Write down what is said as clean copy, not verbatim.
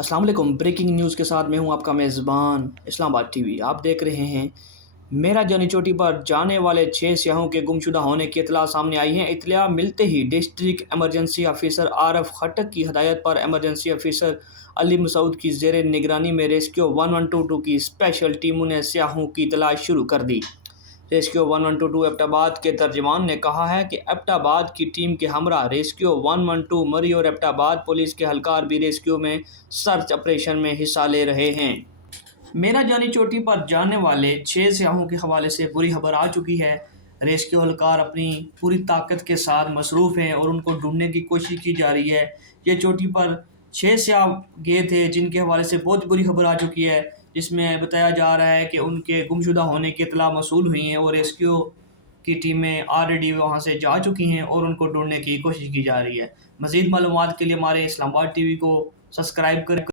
السلام علیکم، breaking news کے ساتھ میں ہوں آپ کا میزبان اسلام آباد ٹی وی۔ آپ دیکھ رہے ہیں میرا جانی چوٹی پر جانے والے 6 سیاحوں کے گمشدہ ہونے کی اطلاع سامنے آئی ہے۔ اطلاع ملتے ہی ڈسٹرکٹ ایمرجنسی آفیسر عارف خٹک کی ہدایت پر ایمرجنسی آفیسر علی مسعود کی زیر نگرانی میں ریسکیو 1122 کی اسپیشل ٹیموں نے سیاحوں کی تلاش شروع کر دی۔ ریسکیو 1122 ایبٹ آباد کے ترجمان نے کہا ہے کہ ایبٹ آباد کی ٹیم کے ہمراہ ریسکیو 112 مری اور ایبٹ آباد پولیس کے اہلکار بھی ریسکیو میں سرچ آپریشن میں حصہ لے رہے ہیں۔ میرا جانی چوٹی پر جانے والے 6 سیاحوں کے حوالے سے بری خبر آ چکی ہے۔ ریسکیو اہلکار اپنی پوری طاقت کے ساتھ مصروف ہیں اور ان کو ڈھونڈنے کی کوشش کی جا رہی ہے۔ یہ چوٹی پر 6 سیاح گئے تھے جن کے حوالے سے بہت بری خبر آ چکی ہے، جس میں بتایا جا رہا ہے کہ ان کے گمشدہ ہونے کی اطلاع موصول ہوئی ہیں اور ریسکیو کی ٹیمیں آلریڈی وہاں سے جا چکی ہیں اور ان کو ڈھونڈنے کی کوشش کی جا رہی ہے۔ مزید معلومات کے لیے ہمارے اسلام آباد ٹی وی کو سبسکرائب کریں۔